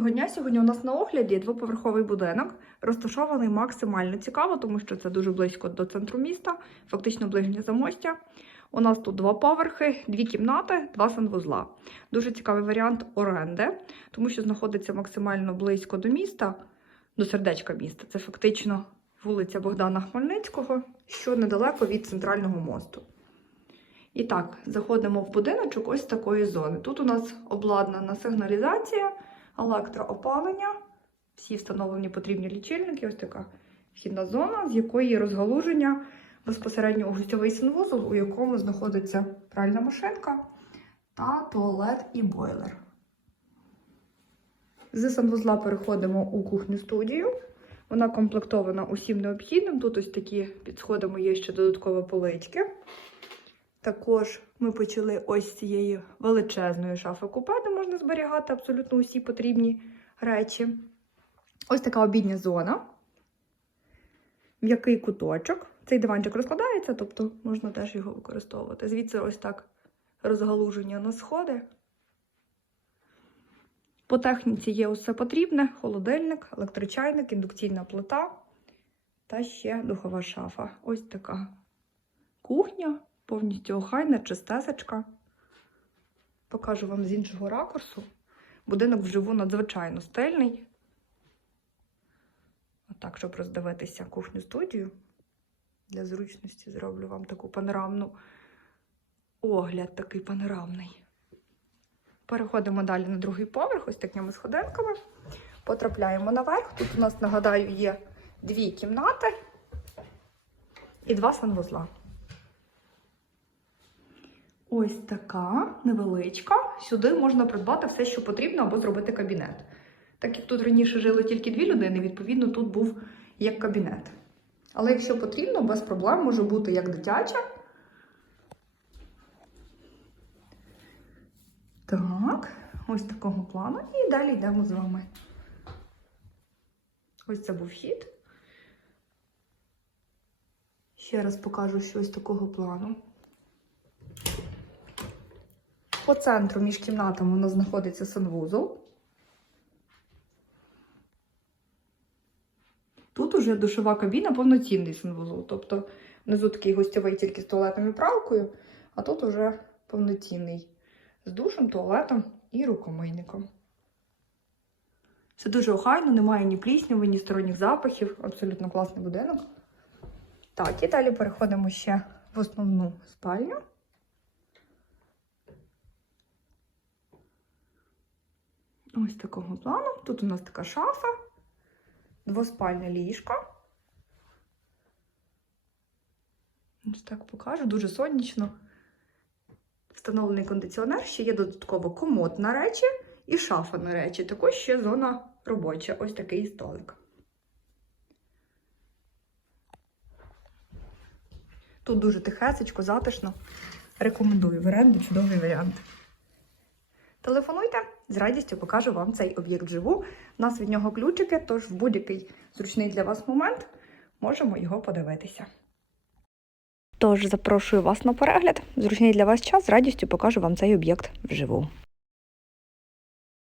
Доброго дня! Сьогодні у нас на огляді двоповерховий будинок, розташований максимально цікаво, тому що це дуже близько до центру міста, фактично ближнє замостя. У нас тут два поверхи, дві кімнати, два санвузла. Дуже цікавий варіант оренди, тому що знаходиться максимально близько до міста, до сердечка міста. Це фактично вулиця Богдана Хмельницького, що недалеко від центрального мосту. І так, заходимо в будиночок ось з такої зони. Тут у нас обладнана сигналізація, електроопалення, всі встановлені потрібні лічильники. Ось така вхідна зона, з якої розгалуження безпосередньо у гостьовий санвузол, у якому знаходиться пральна машинка та туалет і бойлер. З санвузла переходимо у кухню студію. Вона комплектована усім необхідним. Тут ось такі під сходами є ще додаткові полички. Також ми почали ось з цієї величезної шафи купе, де можна зберігати абсолютно усі потрібні речі. Ось така обідня зона. М'який куточок. Цей диванчик розкладається, тобто можна теж його використовувати. Звідси ось так розгалуження на сходи. По техніці є усе потрібне: холодильник, електрочайник, індукційна плита та ще духова шафа. Ось така кухня повністю охайна, чистесечка. Покажу вам з іншого ракурсу. Будинок вживу надзвичайно стильний. Отак, щоб роздивитися кухню студію. Для зручності зроблю вам таку панорамну огляд, такий панорамний. Переходимо далі на другий поверх, ось такими сходинками. Потрапляємо наверх. Тут у нас, нагадаю, є дві кімнати і два санвузла. Ось така невеличка. Сюди можна придбати все, що потрібно, або зробити кабінет. Так як тут раніше жили тільки дві людини, відповідно, тут був як кабінет. Але якщо потрібно, без проблем може бути як дитяча. Так, ось такого плану. І далі йдемо з вами. Ось це був вхід. Ще раз покажу щось такого плану. По центру між кімнатами у нас знаходиться санвузол. Тут уже душова кабіна, повноцінний санвузол. Тобто внизу такий гостьовий тільки з туалетом і пралкою, а тут уже повноцінний з душем, туалетом і рукомийником. Все дуже охайно, немає ні плісняви, ні сторонніх запахів. Абсолютно класний будинок. Так, і далі переходимо ще в основну спальню. Ось такого плану. Тут у нас така шафа, двоспальне ліжко. Ось так покажу, дуже сонячно. Встановлений кондиціонер, ще є додатково комод на речі і шафа на речі. Також ще зона робоча. Ось такий столик. Тут дуже тихесечко, затишно. Рекомендую в оренду чудовий варіант. Телефонуйте, з радістю покажу вам цей об'єкт живу. У нас від нього ключики, тож в будь-який зручний для вас момент можемо його подивитися. Тож запрошую вас на перегляд. Зручний для вас час, з радістю покажу вам цей об'єкт вживу.